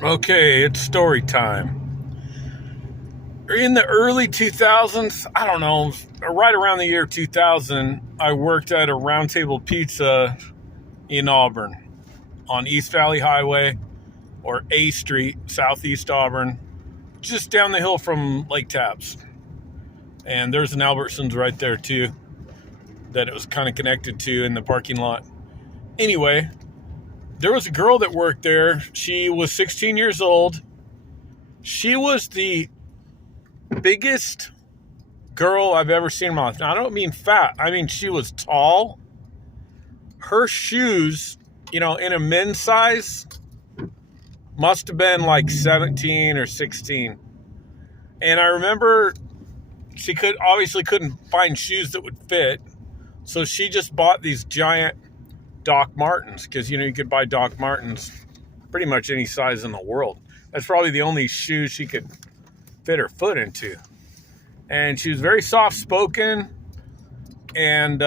Okay, it's story time. In the early 2000s, I don't know, right around the year 2000, I worked at a Round Table Pizza in Auburn on East Valley Highway or A Street, Southeast Auburn, just down the hill from Lake Taps. And there's an Albertsons right there too that it was kind of connected to in the parking lot. Anyway, there was a girl that worked there. She was 16 years old. She was the biggest girl I've ever seen in my life. Now, I don't mean fat. I mean, she was tall. Her shoes, in a men's size, must have been like 17 or 16. And I remember she obviously couldn't find shoes that would fit. So she just bought these giant Doc Martens because, you could buy Doc Martens pretty much any size in the world. That's probably the only shoes she could fit her foot into. And she was very soft-spoken. And,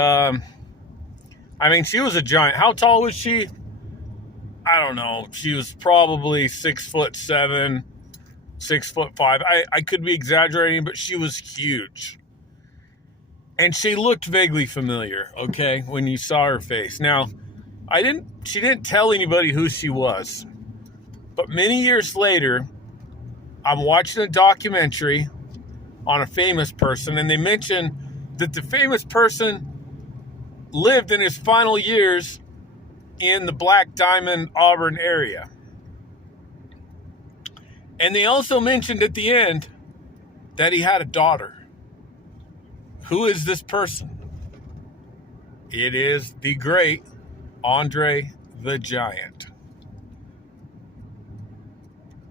she was a giant. How tall was she? I don't know. She was probably 6'7", 6'5". I could be exaggerating, but she was huge. And she looked vaguely familiar, okay, when you saw her face. Now, she didn't tell anybody who she was. But many years later, I'm watching a documentary on a famous person, and they mention that the famous person lived in his final years in the Black Diamond, Auburn area. And they also mentioned at the end that he had a daughter. Who is this person? It is the great Andre the Giant.